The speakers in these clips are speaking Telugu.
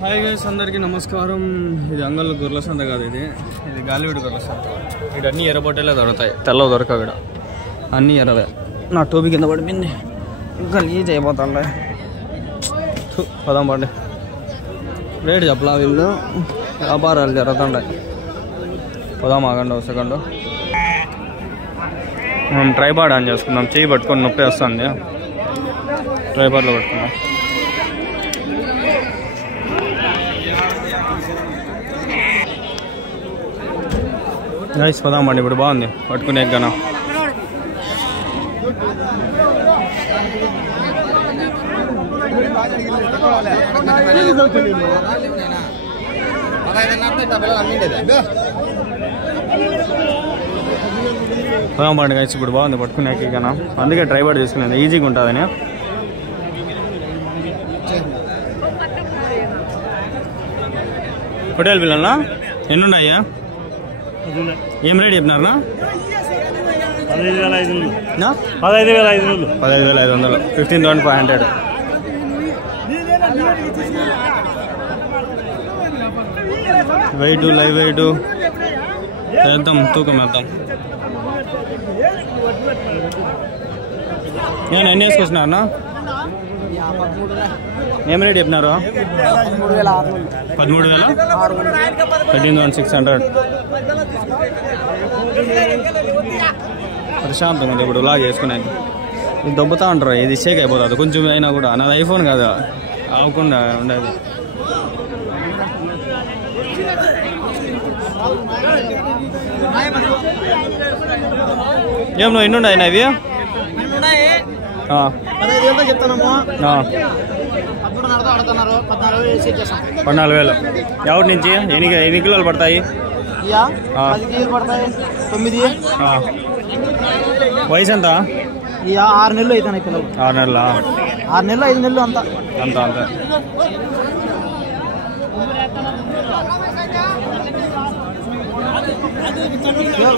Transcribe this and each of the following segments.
హాయ్ గైస్, అందరికీ నమస్కారం. ఇది అంగల్ గొర్రెల సంత కాదు, ఇది గాలివీడు గొర్రెల సంత. ఇక్కడ అన్ని ఎర్రబొట్టలే దొరుకుతాయి, తెల్లవి దొరకవు. ఇక్కడ అన్నీ ఎర్రవే. నా టోపీ కింద పడిపోయింది, ఇంకా లీజ్ అయిపోతాండే. పదాం పండి. రేటు చెప్పలా వీళ్ళు, వ్యాపారాలు జరుగుతుంటాయి. పదాం, ఆగండి ఒక సెకండ్. మనం ట్రైపాడ్ ఆన్ చేసుకుందాం. చెయ్యి పట్టుకొని నొప్పి వస్తుంది, ట్రైపాడ్లో పట్టుకుందాం. గైస్ పదామండి, ఇప్పుడు బాగుంది పట్టుకునే గానా. పదామండి గైస్, ఇప్పుడు బాగుంది పట్టుకునేకి గానా. అందుకే ట్రైపాడ్ తీసుకునేది, ఈజీగా ఉంటుందని. హోటల్ పిల్లలనా ఎన్ని ఉన్నాయా? ఏం రేట్ చెప్పినారనా? 15,500. 15,500, 15,500. వెయిట్, లైవ్ వెయిట్ వేద్దాం, తూకం వేద్దాం. నేను ఎన్ని వేసుకొచ్చినారనా? ఏం రేట్ చెప్పినారు? 13,000, 13,600. ప్రశాంతంగా ఉంది ఇప్పుడు లాగ్ చేసుకునేది. ఇది దొబ్బుతా ఉంటారు, ఇది షేక్ అయిపోతుంది కొంచెం అయినా కూడా. నాది ఐఫోన్ కాదు, అవ్వకుండా ఉండేది. ఏం నువ్వు ఎన్ని ఉన్నాయి ఇవి? 14,000. ఎవరి నుంచి ఎన్ని కిలోలు పడతాయి? 9. వయసు ఎంత? 6 నెలలు అవుతాయి పిల్లలు. 6 నెలల? 6 నెలలు 5 నెలలు అంతా అంతే.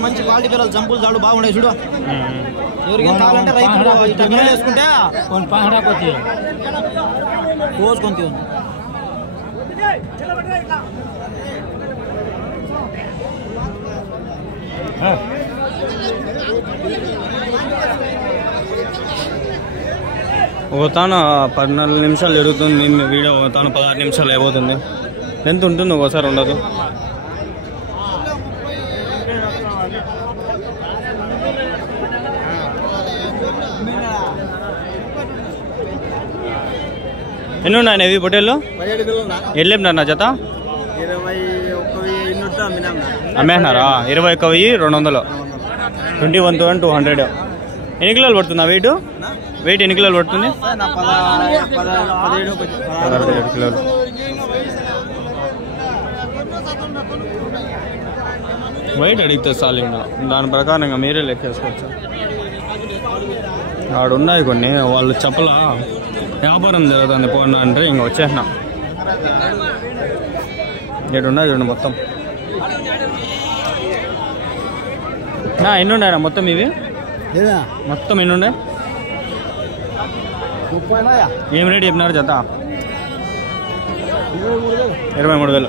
మంచి క్వాలిటీ పిల్లలు, జంపులు జాడు బాగుండే చూడు. ఎవరికేం కావాలంటే రైతులు వేసుకుంటే కోసుకొని ఒక తాను 14 నిమిషాలు జరుగుతుంది వీడియో, ఒక తాను 16 నిమిషాలు అయిపోతుంది. ఎంత ఉంటుంది ఒకసారి ఉండదు. ఎన్ని ఉన్నాయి ఇవి పొట్టేళ్ళు? 17 పిల్లలు. ఎన్ని లేపినారు నా జత? 21,000 అమ్మేసినారా? 21,200, 21,200. ఎన్ని కిలోలు పడుతుంది వెయిట్? వెయిట్ ఎన్ని కిలోలు పడుతుంది? 17 కిలోలు. వెయిట్ అడిగితే చాలు, దాని ప్రకారంగా మీరే లెక్కేసుకోవచ్చు. ఆడు ఉన్నాయి కొన్ని, వాళ్ళు చెప్పలా వ్యాపారం జరుగుతుంది పోనా అంటే ఇంక వచ్చేసినా. ఏడున్నాయి చూడండి మొత్తం. ఎన్ని ఉన్నాయా మొత్తం ఇవి? మొత్తం ఎన్ని ఉన్నాయి? 30. ఏం రేట్ చెప్పినారు జత? 23,000.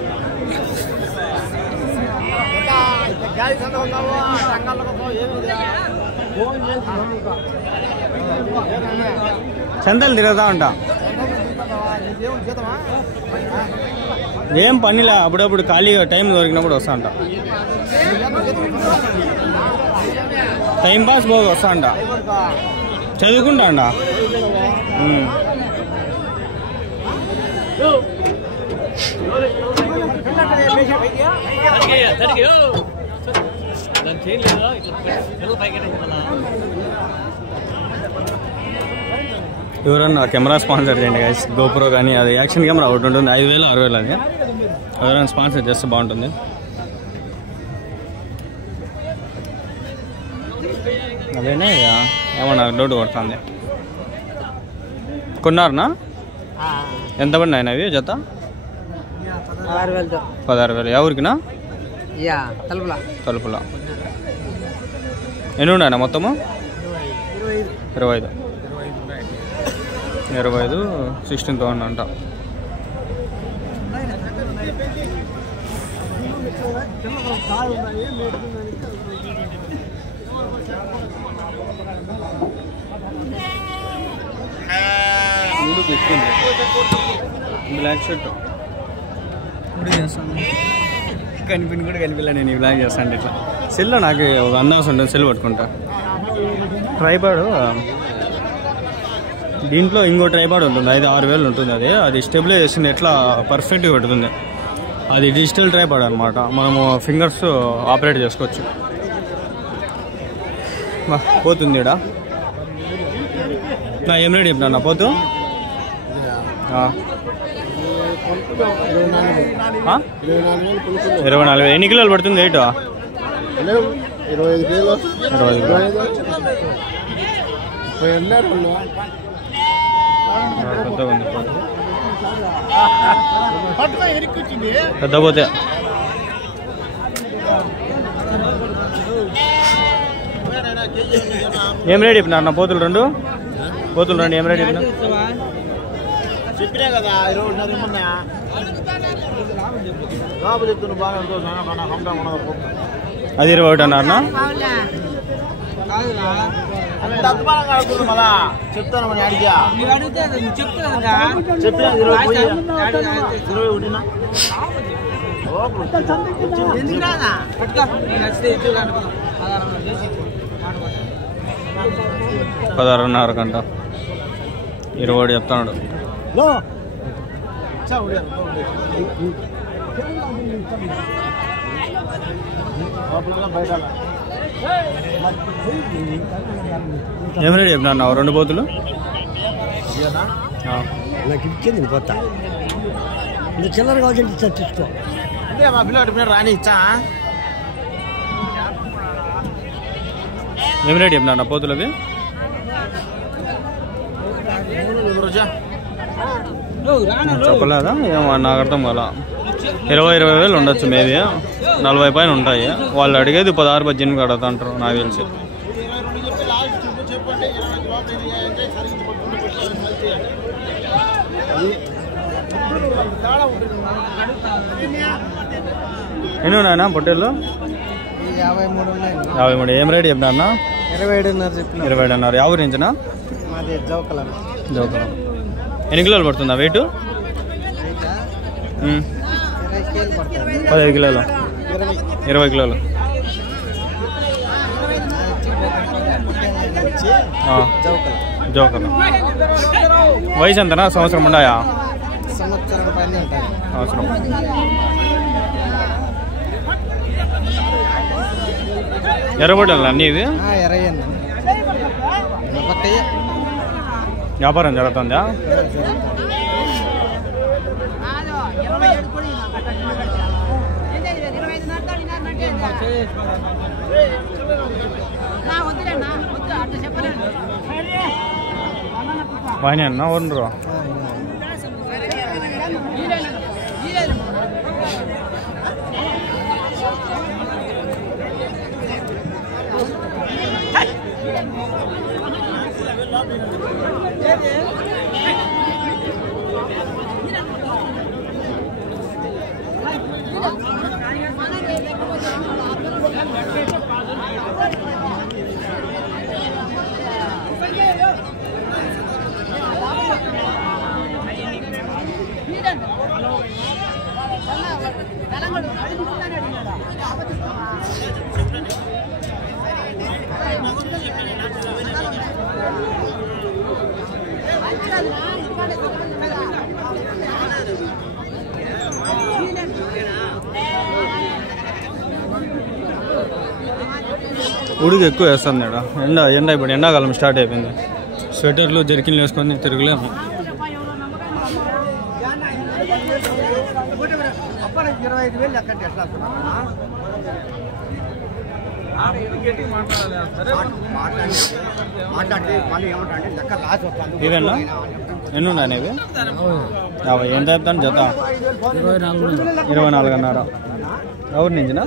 సంతలు తిరుగుతా ఉంటా, ఏం పనిలే. అప్పుడప్పుడు ఖాళీగా టైం దొరికినప్పుడు వస్తా అంట, టైం పాస్ బాగా వస్తా అంట, చదువుకుంటా అంట. ఎవరన్నా కెమెరా స్పాన్సర్ చేయండి గైస్, గోప్రో కానీ. అది యాక్షన్ కెమెరా ఒకటి ఉంటుంది, 5,000, 6,000. అది ఎవరైనా స్పాన్సర్ చేస్తే బాగుంటుంది. అదేనే ఏమన్నా డౌట్ కొడుతుంది. కొన్నారనా? ఎంత పడినాయి అవి జత? 16,000. ఎవరికినా? తలుపులా. ఎన్ని ఉన్నాయన్నా మొత్తము? 25. 16,000 అంట. బ్లాక్ షర్ట్ చేస్తాను కనిపిని కూడా కనిపించలే నేను ఈ బ్లాక్ చేస్తాను ఇట్లా సెల్లో నాకు ఒక అందాల్సి ఉంటుంది సెల్ పట్టుకుంటా ట్రైపాడ్ దీంట్లో ఇంకో ట్రైపాడ్ ఉంటుంది 5,000-6,000 ఉంటుంది అది స్టెబిలైజేషన్ ఎట్లా పర్ఫెక్ట్గా పెడుతుంది అది డిజిటల్ ట్రైపాడ్ అనమాట మనము ఫింగర్స్ ఆపరేట్ చేసుకోవచ్చు పోతుంది ఇక్కడ నా ఏం రేట్ చెప్పినా నా పోతు 24,000 ఎన్ని కిలోలు పడుతుంది రేటు 25 కిలో పెద్ద పోతే ఏం రేట్ చెప్పినా నా పోతులు రెండు ఏం రేట్ చెప్పినా చెప్పినా కదా 20 ఏమన్నా అది 21 అన్నారనా చెప్తాను మన అడిగా $16.5 గంట 20 చెప్తాడు ఏం రేట్ చెప్పినా అన్న రెండు పోతులు నాకు ఇచ్చింది పోతా చిల్లర కావాల్సి తీసుకో అంటే మా పిల్లడు రాని ఇచ్చా ఏం రేట్ చెప్పినా అన్న పోతులవి చెప్పలేదా ఏమో నాకు అర్థం కదా 20,000 ఉండొచ్చు మేబీ 40 పైన ఉంటాయి వాళ్ళు అడిగేది 16-18 అడుగుతా అంటారు నాకు తెలిసి ఎన్ని ఉన్నాయన్నా పొట్టేళ్ళు 53 ఏం రేట్ చెప్పినా అన్న 27 ఎవరి నుంచినా జోకలం ఎన్ని కిలోలు పడుతుందా వెయిట్ 15 కిలోలు 20 కిలోలు జోకల వయసు ఎంతనా సంవత్సరం ఉన్నాయా సంవత్సరం ఎర్రబొట్టలు అన్నీ ఇవి వ్యాపారం జరుగుతుందా వాయిని అన్న ఉండరు ఉడికి ఎక్కువ వేస్తుంది ఎండ ఇప్పుడు ఎండాకాలం స్టార్ట్ అయిపోయింది స్వెటర్లు జర్కిన్లు వేసుకొని తిరగలేము ఇవేనా ఎన్ని ఉన్నాయి ఇవి 50 ఎంత చెప్తాను జత 24.5 ఎవరి నుంచినా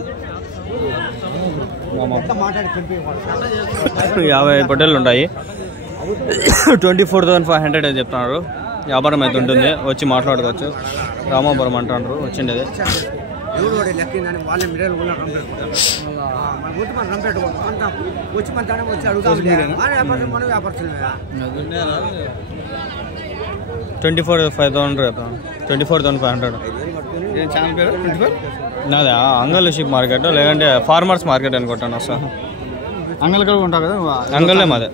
50 పొట్టేళ్ళు ఉంటాయి 24,500 అని చెప్తున్నారు వ్యాపారం అయితే ఉంటుంది, వచ్చి మాట్లాడుకోవచ్చు. రామాపురం అంటారు వచ్చిండేది. $24,500 నాదే అంగల్ షిప్ మార్కెట్ లేదంటే ఫార్మర్స్ మార్కెట్ అనుకుంటాను సార్. అంగల్ కూడా ఉంటావు కదా, అంగల్లే మాదే.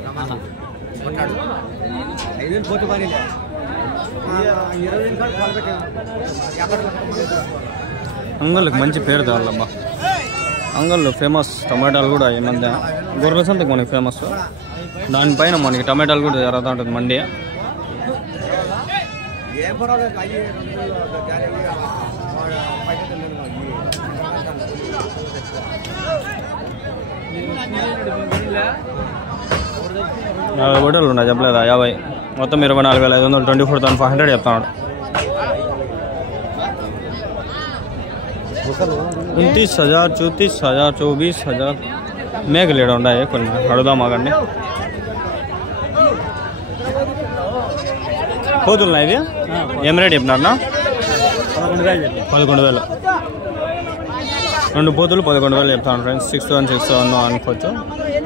అంగల్కి మంచి పేరు తేవాలబ్బా. అంగల్లో ఫేమస్ టమాటాలు కూడా ఈ మధ్య గొర్రెల సంతకి మనకి ఫేమస్. దానిపైన మనకి టమాటాలు కూడా జరుగుతూ ఉంటుంది మండి. $50 ఉన్నాయి చెప్పలేదా? 50 మొత్తం 24,500 24,500 చెప్తాడు. 29,000 34,000 24,000 మేకలేడు ఉన్నాయి కొన్ని. అడుగుదాం ఆగండి. పోతులున్నా ఇవి ఏం రేట్ చెప్పినారన్నా? 11,000. 2 పోతులు 11,000 చెప్తాను ఫ్రెండ్స్. 6,161 అనుకోవచ్చు,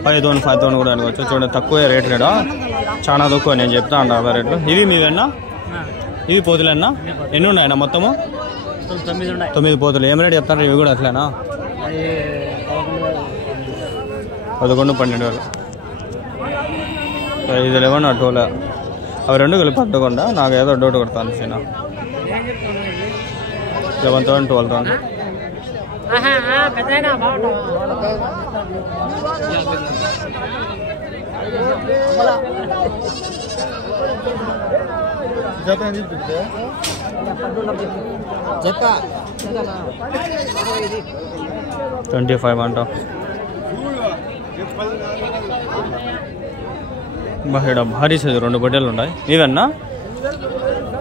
5,1 కూడా అనుకోవచ్చు. చూడండి తక్కువ రేట్ రేడా, చాలా తక్కువ. నేను చెప్తా అంట అదే రేట్లు. ఇవి మీవన్నా? ఇవి పోతులేనా? ఎన్ని ఉన్నాయన్నా మొత్తము? 9 పోతులు. ఏం రేట్ చెప్తారు ఇవి కూడా అట్లేనా? 11,000 12,000. 5,11 అటులే. అవి 2 కలిపి పట్టకుండా నాకు ఏదో డౌట్ కొడతాను సీనా. 11,000 12,000. $25 అంట. ఇక్కడ భారీ సైజు 2 పొట్టేలు ఉన్నాయి. ఇవన్నా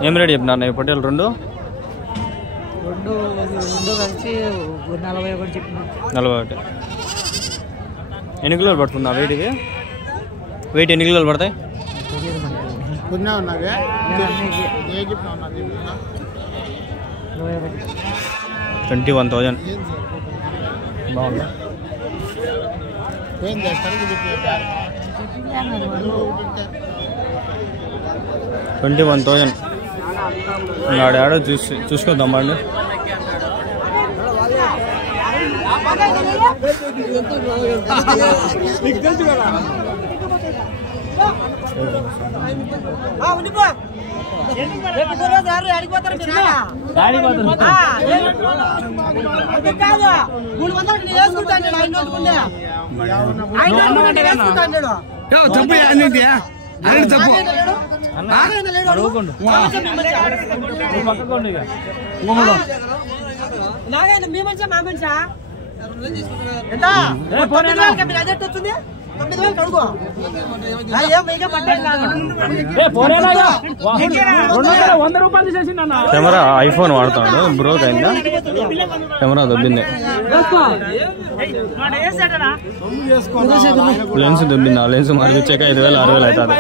ఏం రేట్ చెప్పినారు ఈ పొట్టేలు? 2 41. ఎన్ని కిలోలు పడుతుందా వెయిట్? ఇవి వెయిట్ ఎన్ని కిలోలు పడతాయి? 21,000. బాగుందా? 21,000. ఆడాడో చూసుకొద్దాం అండి. కెమెరా ఐఫోన్ వాడుతాడు, బ్రోక్ అయిందా? కెమెరా దొబ్బింది, లెన్స్ దొబ్బింది. ఆ లెన్స్ మార్పించాక 5,000 6,000 అవుతుంది.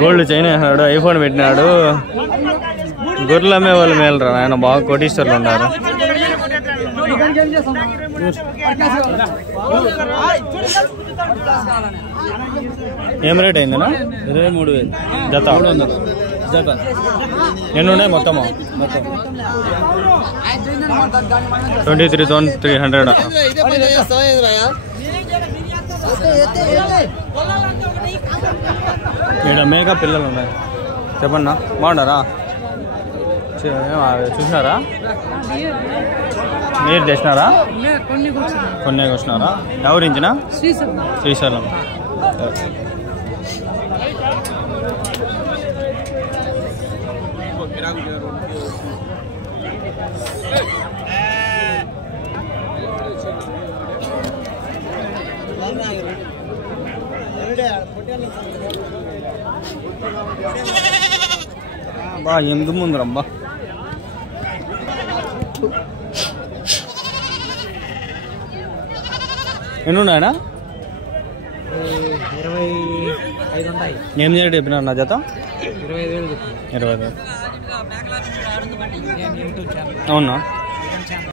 గోల్డ్ చైన్ వేసినాడు, ఐఫోన్ పెట్టినాడు. గొర్రెలు అమ్మే వాళ్ళు మేలరా ఆయన, బాగా కోటీశ్వర్లు ఉన్నారు. ఏం రేట్ అయిందనా? 23,000 జత. జత ఎన్ని ఉన్నాయి మొత్తము? 23,300. ఇక్కడ మేక పిల్లలు ఉన్నాయి. చెప్పన్నా, బాగున్నారా? చూసినారా? మీరు తెచ్చినారా? కొన్ని వచ్చినారా? ఎవరించినా? శ్రీశైలం. బా ఎందుకు ముందరబ్బా ఎన్ని ఉన్నాయనా? 25 ఉంటాయి. ఏం చేయడం చెప్పినారు నా జత? 25,000. 25,000. అవునా?